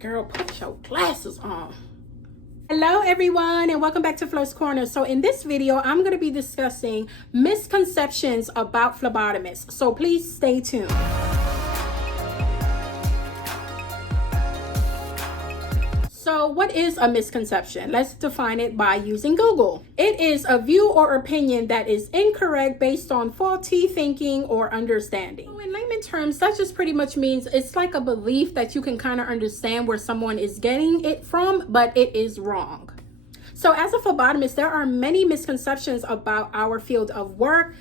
Girl, put your glasses on. Hello everyone, and welcome back to Flo's Corner. So in this video, I'm going to be discussing misconceptions about phlebotomists. So please stay tuned. So what is a misconception? Let's define it by using Google. It is a view or opinion that is incorrect based on faulty thinking or understanding. So in layman terms, that just pretty much means it's like a belief that you can kind of understand where someone is getting it from, but it is wrong. So as a phlebotomist, there are many misconceptions about our field of work.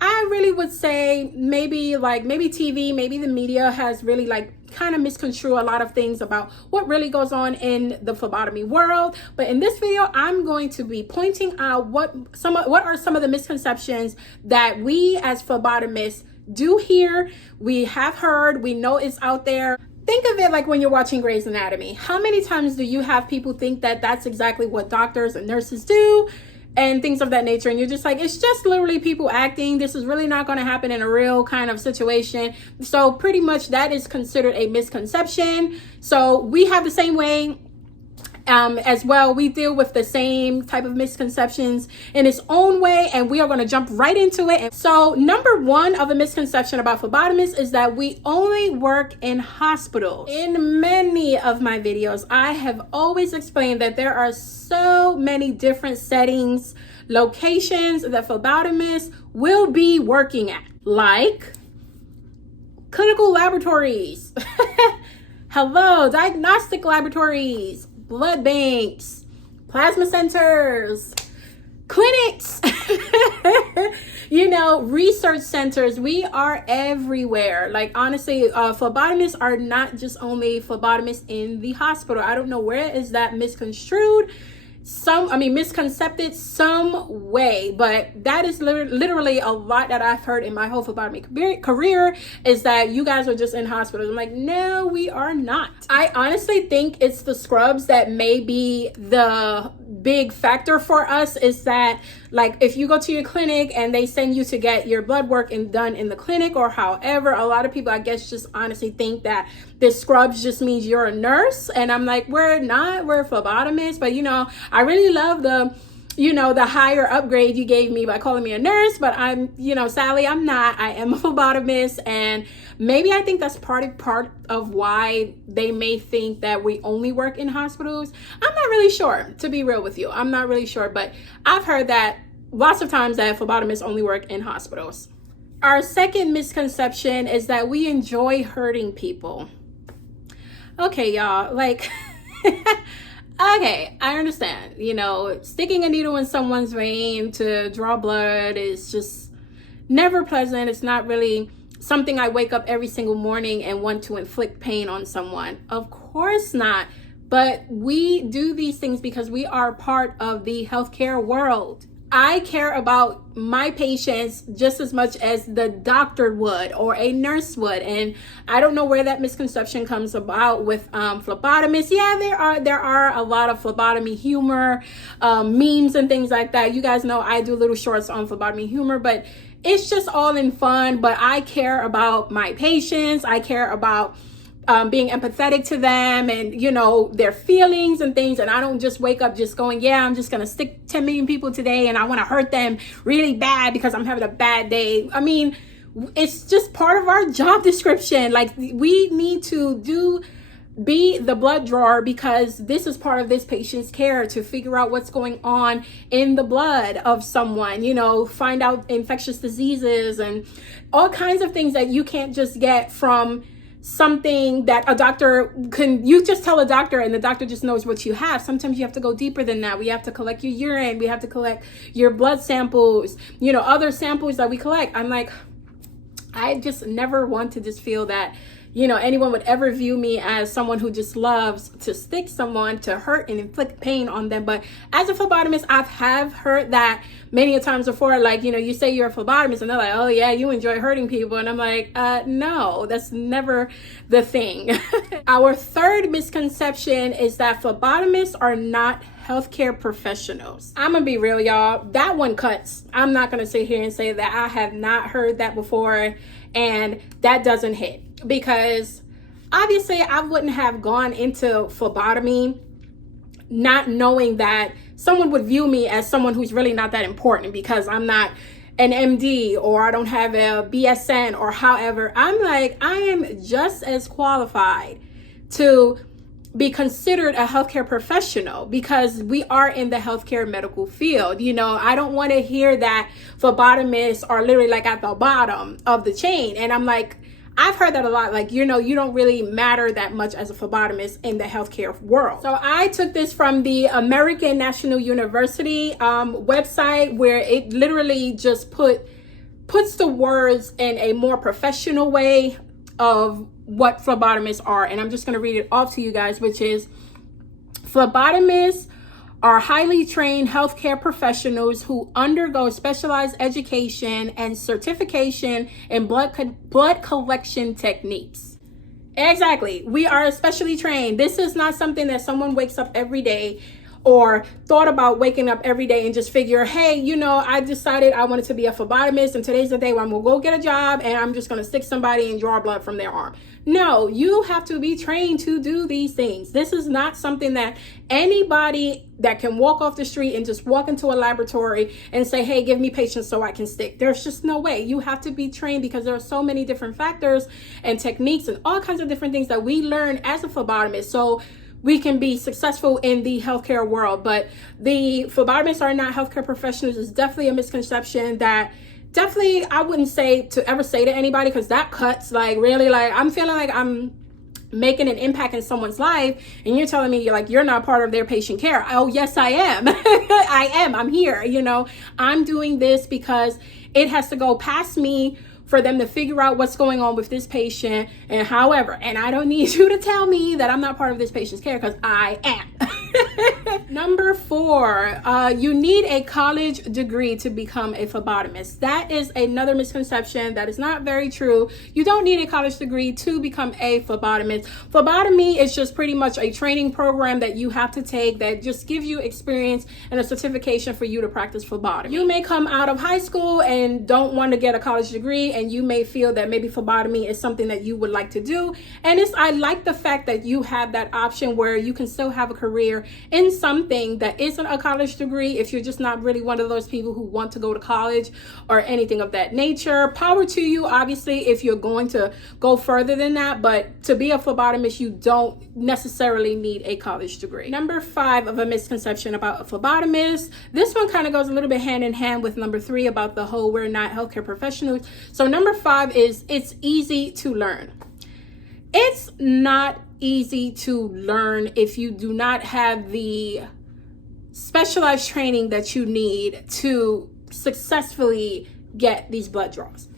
I really would say maybe TV, maybe the media has really kind of misconstrued a lot of things about what really goes on in the phlebotomy world. But in this video, I'm going to be pointing out what are some of the misconceptions that we as phlebotomists do hear, we have heard, we know it's out there. Think of it like when you're watching Grey's Anatomy. How many times do you have people think that that's exactly what doctors and nurses do? And things of that nature, and you're just like, it's just literally people acting. This is really not going to happen in a real kind of situation. So pretty much that is considered a misconception. So we have the same way as well. We deal with the same type of misconceptions in its own way, and we are going to jump right into it. So number one of a misconception about phlebotomists is that we only work in hospitals. In many of my videos, I have always explained that there are so many different settings, locations that phlebotomists will be working at, like clinical laboratories, diagnostic laboratories, blood banks, plasma centers, clinics, research centers. We are everywhere. Honestly, phlebotomists are not just only phlebotomists in the hospital. I don't know where is that misconstrued, misconcepted some way, but that is literally a lot that I've heard in my whole phlebotomy career, is that you guys are just in hospitals. I'm like, no, we are not. I honestly think it's the scrubs that may be the big factor for us, is that if you go to your clinic and they send you to get your blood work done in the clinic, or however, a lot of people I guess just honestly think that this scrubs just means you're a nurse, and I'm like, we're not, we're phlebotomists. But I really love the higher upgrade you gave me by calling me a nurse, but I'm, sadly I'm not. I am a phlebotomist, and maybe I think that's part of why they may think that we only work in hospitals. I'm not really sure, to be real with you. I'm not really sure, but I've heard that lots of times that phlebotomists only work in hospitals. Our second misconception is that we enjoy hurting people. Okay, y'all, okay, I understand, sticking a needle in someone's vein to draw blood is just never pleasant. It's not really something I wake up every single morning and want to inflict pain on someone. Of course not. But we do these things because we are part of the healthcare world. I care about my patients just as much as the doctor would or a nurse would. And I don't know where that misconception comes about with phlebotomists. Yeah, there are a lot of phlebotomy humor, memes and things like that. You guys know I do little shorts on phlebotomy humor, but it's just all in fun. But I care about my patients. I care about being empathetic to them and, their feelings and things. And I don't just wake up just going, yeah, I'm just going to stick 10 million people today and I want to hurt them really bad because I'm having a bad day. I mean, it's just part of our job description. We need to be the blood drawer because this is part of this patient's care, to figure out what's going on in the blood of someone, find out infectious diseases and all kinds of things that you can't just get from something that a doctor you just tell a doctor and the doctor just knows what you have. Sometimes you have to go deeper than that. We have to collect your urine. We have to collect your blood samples, other samples that we collect. I'm like, I just never want to just feel that, anyone would ever view me as someone who just loves to stick someone, to hurt and inflict pain on them. But as a phlebotomist, I have heard that many a times before, you say you're a phlebotomist and they're like, oh yeah, you enjoy hurting people. And I'm like, no, that's never the thing. Our third misconception is that phlebotomists are not healthcare professionals. I'm gonna be real, y'all. That one cuts. I'm not gonna sit here and say that I have not heard that before and that doesn't hit, because obviously I wouldn't have gone into phlebotomy not knowing that someone would view me as someone who's really not that important because I'm not an MD or I don't have a BSN or however. I'm like, I am just as qualified to be considered a healthcare professional because we are in the healthcare medical field. You know, I don't want to hear that phlebotomists are literally like at the bottom of the chain. And I'm like, I've heard that a lot. Like, you know, you don't really matter that much as a phlebotomist in the healthcare world. So I took this from the American National University website, where it literally just puts the words in a more professional way of what phlebotomists are. And I'm just going to read it off to you guys, which is: phlebotomists are highly trained healthcare professionals who undergo specialized education and certification in blood collection techniques. Exactly. We are especially trained. This is not something that someone wakes up every day or thought about waking up every day and just figure, hey, you know, I decided I wanted to be a phlebotomist and today's the day where I'm gonna go get a job and I'm just gonna stick somebody and draw blood from their arm. No, you have to be trained to do these things. This is not something that anybody that can walk off the street and just walk into a laboratory and say, hey, give me patients so I can stick. There's just no way. You have to be trained because there are so many different factors and techniques and all kinds of different things that we learn as a phlebotomist. So we can be successful in the healthcare world. But the phlebotomists are not healthcare professionals is definitely a misconception that definitely I wouldn't say to ever say to anybody, because that cuts. Like, really, like, I'm feeling like I'm making an impact in someone's life and you're telling me you're not part of their patient care. Oh, yes, I am. I am. I'm here. You know, I'm doing this because it has to go past me for them to figure out what's going on with this patient. And however, and I don't need you to tell me that I'm not part of this patient's care, because I am. Number 4, you need a college degree to become a phlebotomist. That is another misconception. That is not very true. You don't need a college degree to become a phlebotomist. Phlebotomy is just pretty much a training program that you have to take that just gives you experience and a certification for you to practice phlebotomy. You may come out of high school and don't want to get a college degree, and you may feel that maybe phlebotomy is something that you would like to do. And I like the fact that you have that option where you can still have a career in something that isn't a college degree if you're just not really one of those people who want to go to college or anything of that nature. Power to you, obviously, if you're going to go further than that. But to be a phlebotomist, you don't necessarily need a college degree. Number 5 of a misconception about a phlebotomist. This one kind of goes a little bit hand in hand with number 3 about the whole we're not healthcare professionals. So number 5 is it's easy to learn. It's not easy to learn if you do not have the specialized training that you need to successfully get these blood draws.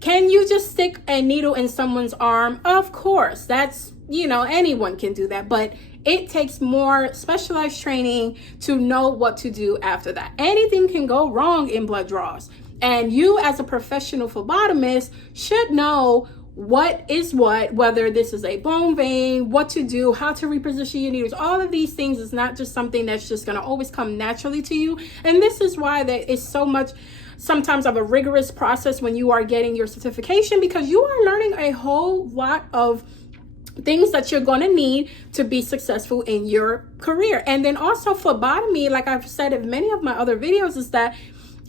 Can you just stick a needle in someone's arm? Of course, that's, you know, anyone can do that, but it takes more specialized training to know what to do after that. Anything can go wrong in blood draws. And you as a professional phlebotomist should know what is what, whether this is a bone vein, what to do, how to reposition your needles. All of these things is not just something that's just going to always come naturally to you. And this is why there is so much sometimes of a rigorous process when you are getting your certification, because you are learning a whole lot of things that you're going to need to be successful in your career. And then also phlebotomy, like I've said in many of my other videos, is that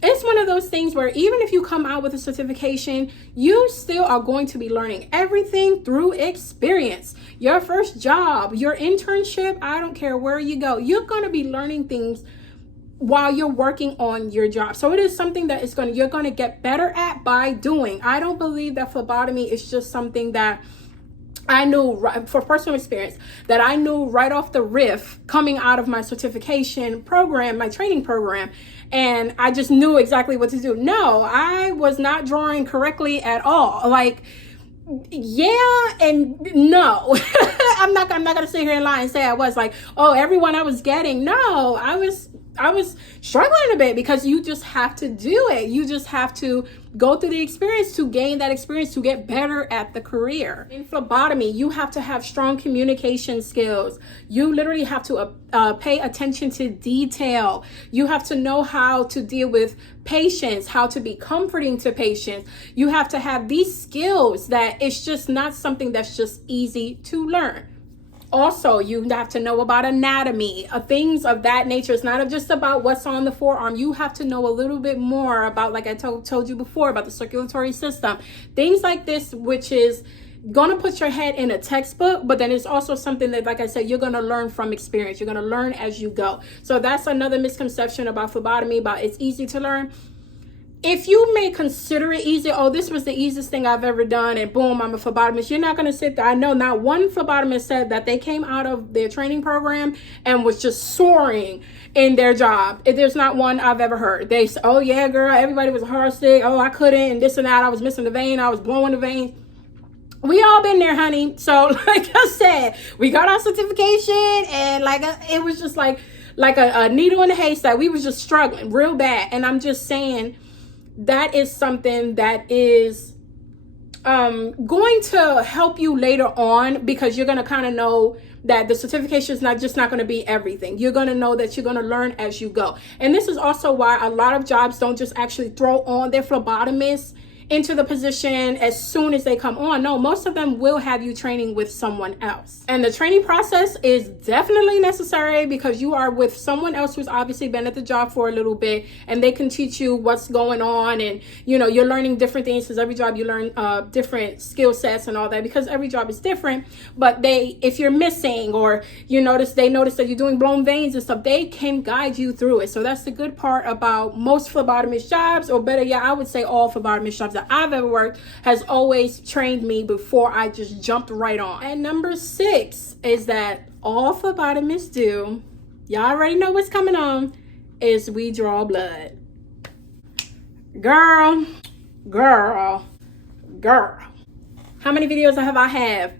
it's one of those things where even if you come out with a certification, you still are going to be learning everything through experience. Your first job, your internship, I don't care where you go, you're going to be learning things while you're working on your job. So it is something that you're going to get better at by doing. I don't believe that phlebotomy is just something that I knew for personal experience that I knew right off the riff coming out of my certification program, my training program, and I just knew exactly what to do. No, I was not drawing correctly at all. Like, yeah and no. I'm not gonna sit here and lie and say I was like, oh, everyone I was getting. No, I was struggling a bit, because you just have to do it. You just have to go through the experience to gain that experience to get better at the career. In phlebotomy, you have to have strong communication skills. You literally have to pay attention to detail. You have to know how to deal with patients, how to be comforting to patients. You have to have these skills that it's just not something that's just easy to learn. Also, you have to know about anatomy, things of that nature. It's not just about what's on the forearm. You have to know a little bit more about, like I told you before, about the circulatory system. Things like this, which is going to put your head in a textbook, but then it's also something that, like I said, you're going to learn from experience. You're going to learn as you go. So that's another misconception about phlebotomy, about it's easy to learn. If you may consider it easy, oh, this was the easiest thing I've ever done, and boom, I'm a phlebotomist, you're not going to sit there. I know not one phlebotomist said that they came out of their training program and was just soaring in their job. There's not one I've ever heard. They say, oh, yeah, girl, everybody was hard sick. Oh, I couldn't, and this and that. I was missing the vein. I was blowing the vein. We all been there, honey. So, like I said, we got our certification, and it was just like a needle in a haystack. We was just struggling real bad. And I'm just saying, that is something that is going to help you later on, because you're going to kind of know that the certification is not going to be everything. You're going to know that you're going to learn as you go. And this is also why a lot of jobs don't just actually throw on their phlebotomists into the position as soon as they come on. No, most of them will have you training with someone else. And the training process is definitely necessary, because you are with someone else who's obviously been at the job for a little bit, and they can teach you what's going on. And, you're learning different things, because every job you learn different skill sets and all that, because every job is different. But if you're missing, or they notice that you're doing blown veins and stuff, they can guide you through it. So that's the good part about most phlebotomist jobs, or better yet, I would say all phlebotomist jobs that I've ever worked has always trained me before I just jumped right on. And number 6 is that all phlebotomists do, y'all already know what's coming on, is we draw blood. Girl. How many videos have I had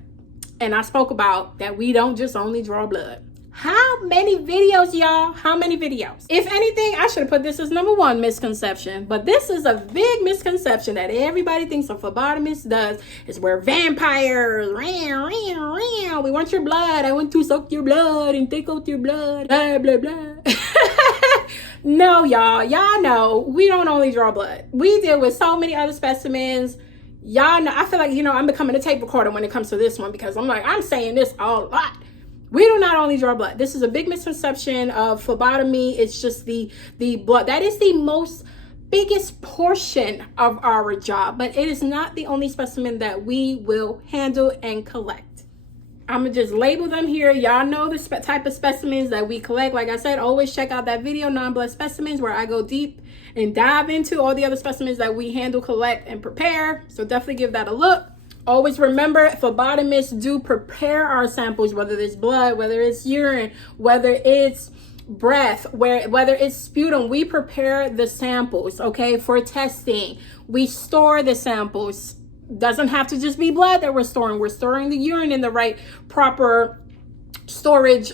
and I spoke about that we don't just only draw blood? How many videos, y'all? How many videos? If anything, I should have put this as number 1 misconception, but this is a big misconception that everybody thinks a phlebotomist does, is we're vampires. We want your blood. I want to suck your blood and take out your blood. Blah, blah, blah. No, y'all know we don't only draw blood. We deal with so many other specimens. Y'all know, I feel like, I'm becoming a tape recorder when it comes to this one, because I'm saying this a lot. We do not only draw blood. This is a big misconception of phlebotomy. It's just the blood. That is the biggest portion of our job, but it is not the only specimen that we will handle and collect. I'm going to just label them here. Y'all know the type of specimens that we collect. Like I said, always check out that video, non-blood specimens, where I go deep and dive into all the other specimens that we handle, collect, and prepare. So definitely give that a look. Always remember, phlebotomists do prepare our samples, whether it's blood, whether it's urine, whether it's breath, whether it's sputum. We prepare the samples, okay, for testing. We store the samples. Doesn't have to just be blood that we're storing. We're storing the urine in the right, proper storage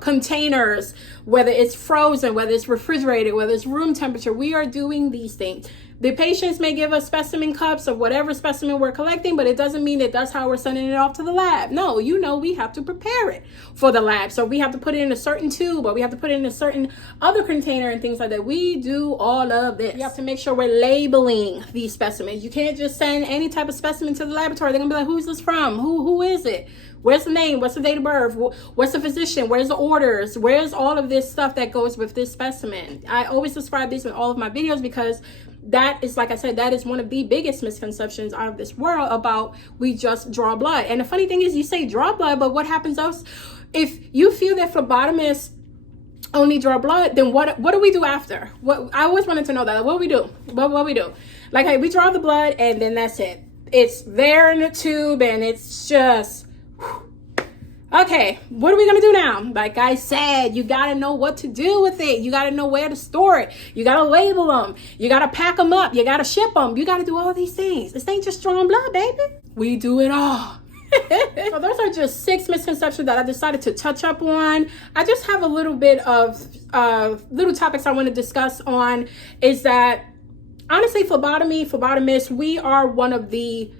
containers, whether it's frozen, whether it's refrigerated, whether it's room temperature. We are doing these things. The patients may give us specimen cups of whatever specimen we're collecting, but it doesn't mean that that's how we're sending it off to the lab. No, we have to prepare it for the lab. So we have to put it in a certain tube, or we have to put it in a certain other container and things like that. We do all of this. You have to make sure we're labeling these specimens. You can't just send any type of specimen to the laboratory. They're gonna be like, who's this from? Who is it? Where's the name? What's the date of birth? What's the physician? Where's the orders? Where's all of this stuff that goes with this specimen? I always describe this in all of my videos, because that is, like I said, that is one of the biggest misconceptions out of this world about we just draw blood. And the funny thing is, you say draw blood, but what happens else? If you feel that phlebotomists only draw blood, then what do we do after? I always wanted to know that. What do we do? What we do? Like, hey, we draw the blood and then that's it. It's there in the tube and it's just... Okay, what are we going to do now? Like I said, you got to know what to do with it. You got to know where to store it. You got to label them. You got to pack them up. You got to ship them. You got to do all these things. This ain't just drawing blood, baby. We do it all. So those are just 6 misconceptions that I decided to touch up on. I just have a little bit of little topics I want to discuss on. Is that honestly, phlebotomists, we are one of the,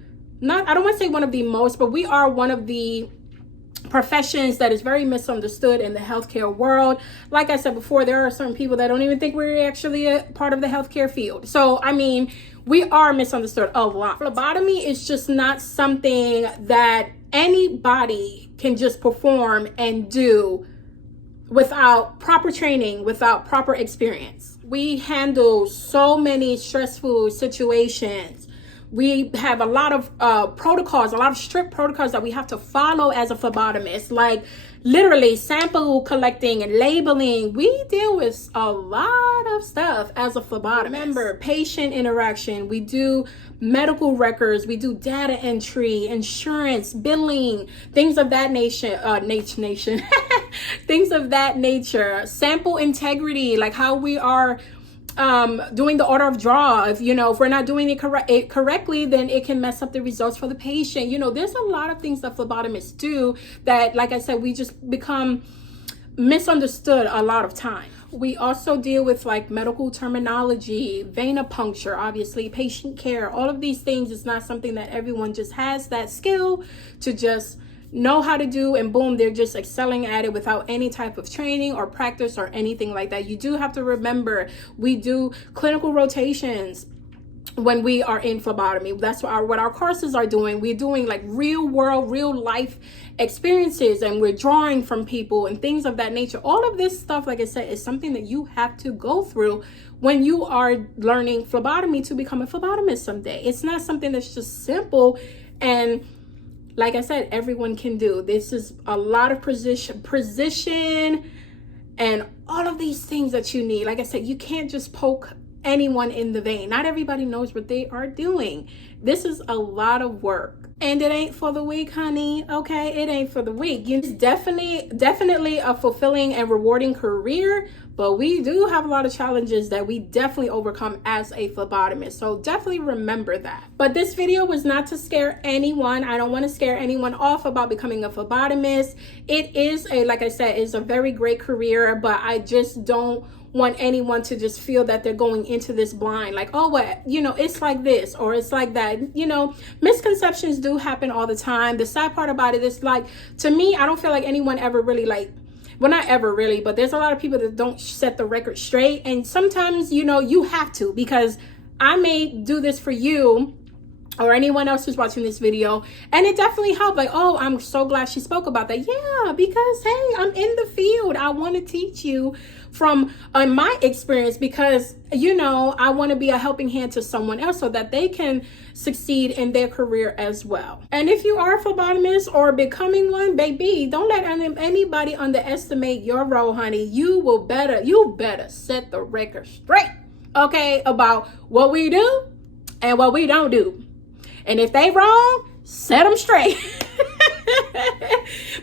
I don't want to say one of the most, but we are one of the professions that is very misunderstood in the healthcare world. Like I said before, there are certain people that don't even think we're actually a part of the healthcare field. So, I mean, we are misunderstood a lot. Phlebotomy is just not something that anybody can just perform and do without proper training, without proper experience. We handle so many stressful situations. We have a lot of protocols, a lot of strict protocols that we have to follow as a phlebotomist, like literally sample collecting and labeling. We deal with a lot of stuff as a phlebotomist. Remember, patient interaction. We do medical records. We do data entry, insurance, billing, things of that nature. Things of that nature. Sample integrity, like how we are doing the order of draw. If we're not doing it correctly, then it can mess up the results for the patient. There's a lot of things that phlebotomists do that, like I said, we just become misunderstood a lot of time. We also deal with like medical terminology, venipuncture, obviously, patient care. All of these things is not something that everyone just has that skill to just know how to do, and boom, they're just excelling at it without any type of training or practice or anything like that. You do have to remember, we do clinical rotations when we are in phlebotomy. That's what our courses are doing. We're doing like real world, real life experiences, and we're drawing from people and things of that nature. All of this stuff, like I said, is something that you have to go through when you are learning phlebotomy to become a phlebotomist someday. It's not something that's just simple and, like I said, everyone can do. This is a lot of precision and all of these things that you need. Like I said, you can't just poke anyone in the vein. Not everybody knows what they are doing. This is a lot of work. And it ain't for the weak, honey. Okay, it ain't for the weak. It's definitely a fulfilling and rewarding career, but we do have a lot of challenges that we definitely overcome as a phlebotomist. So definitely remember that. But this video was not to scare anyone. I don't want to scare anyone off about becoming a phlebotomist. It is like I said, it's a very great career, but I just don't want anyone to just feel that they're going into this blind, like, oh, what, it's like this or it's like that. Misconceptions do happen all the time. The sad part about it is, like, to me, I don't feel like anyone ever really, like, well, not ever really, but there's a lot of people that don't set the record straight. And sometimes, you have to, because I may do this for you or anyone else who's watching this video, and it definitely helped. Like, oh, I'm so glad she spoke about that. Yeah, because hey, I'm in the field. I want to teach you from my experience, because I want to be a helping hand to someone else so that they can succeed in their career as well. And if you are a phlebotomist or becoming one, baby, don't let anybody underestimate your role, honey. You better set the record straight, okay, about what we do and what we don't do. And if they wrong, set them straight.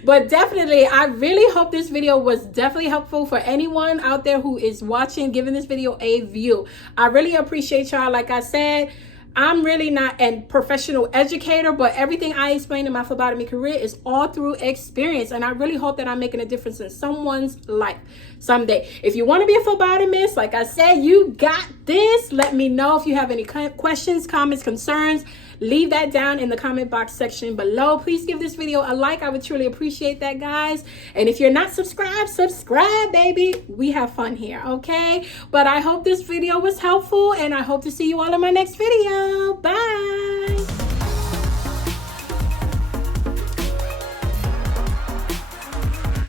But definitely, I really hope this video was definitely helpful for anyone out there who is watching, giving this video a view. I really appreciate y'all. Like I said, I'm really not a professional educator, but everything I explain in my phlebotomy career is all through experience. And I really hope that I'm making a difference in someone's life someday. If you want to be a phlebotomist, like I said, you got this. Let me know if you have any questions, comments, concerns. Leave that down in the comment box section below. Please give this video a like. I would truly appreciate that, guys. And if you're not subscribed, subscribe, baby. We have fun here, okay? But I hope this video was helpful, and I hope to see you all in my next video. Bye.